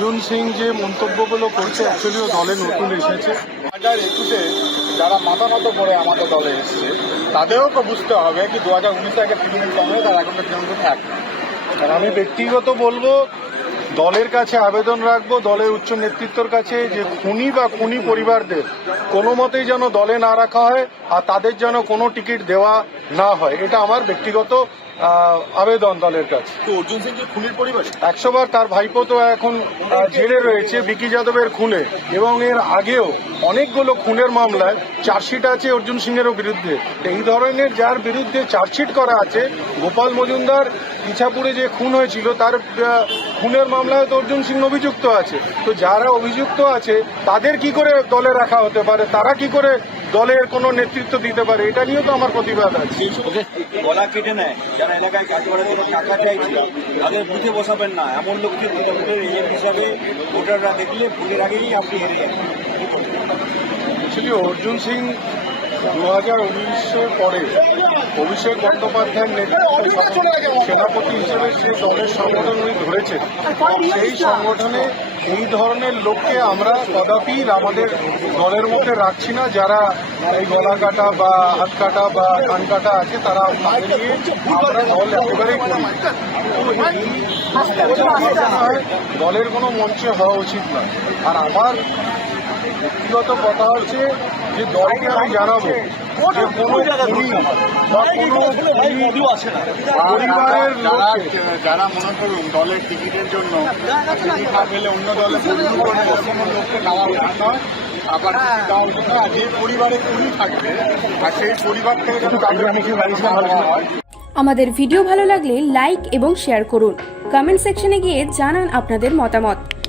অর্জুন সিং যে মন্তব্যগুলো করছে অ্যাকচুয়ালি ও দলে নতুন এসেছে। হাজার একুশে যারা মাথা মতো করে আমাদের দলে এসছে, তাদেরও বুঝতে হবে কি দু হাজার উনিশে আগে তৃণমূল কংগ্রেস আর এখন তৃণমূল এক আর আমি ব্যক্তিগত বলব, দলের কাছে আবেদন রাখব, দলের উচ্চ নেতৃত্বর কাছে যে খুনি বা খুনি পরিবারদের কোনো মতেই যেন দলে না রাখা হয় আর তাদের যেন কোনো টিকিট দেওয়া না হয়। এটা আমার ব্যক্তিগত আবেদন দলের কাছে। তো অর্জুন সিং খুনির পরিবারে? একশো বার তার ভাইপো তো এখন জেলে রয়েছে বিকি যাদবের খুনে। এবং এর আগেও অনেকগুলো খুনের মামলায় চার্জশিট আছে অর্জুন সিং সিংয়েরও বিরুদ্ধে। এই ধরনের যার বিরুদ্ধে চার্জশিট করা আছে গোপাল মজুমদার ইছাপুরে যে খুন হয়েছিল তার খুনের মামলায় তো অর্জুন সিং অভিযুক্ত আছে। তো যারা অভিযুক্ত আছে তাদের কি করে দলে রাখা হতে পারে? তারা কি করে দলের কোনো নেতৃত্ব দিতে পারে এটা নিয়েও তো আমার প্রতিবাদ আছে। গলা কেটে নেয়? যারা এলাকায় কাজ করার জন্য টাকা চাইছে? তাদের বুঝে বসাবেন না। এমন লোককে ভোটার এজেন্ট হিসাবে ভোটাররা দেখলে ভোটের আগেই আপনি হেরে যাবেন। অ্যাকচুয়ালি অর্জুন সিং দু হাজার উনিশের পরে অভিষেক বন্দ্যোপাধ্যায়ের নেতৃত্বে সেনাপতি হিসেবে সে দলের সংগঠন উনি ধরেছেন সেই সংগঠনে এই ধরনের লোককে আমরা কদাপি আমাদের দলের মধ্যে রাখছি না। যারা এই গলা কাটা বা হাত কাটা বা কান কাটা আছে তারা দলের কোনো মঞ্চে হওয়া উচিত না। আর আমার ব্যক্তিগত কথা হচ্ছে যে দলকে আমি জানাব। পরিবারের যারা যারা মনে করুন দলের টিকিটের জন্য টিকিট না পেলে অন্য দলে লোককে উচিত নয়। আবার আর যে পরিবারে থাকবে আর সেই পরিবার থেকে হয়। আমাদের ভিডিও ভালো লাগলে লাইক এবং শেয়ার করুন। কমেন্ট সেকশনে গিয়ে জানান আপনাদের মতামত।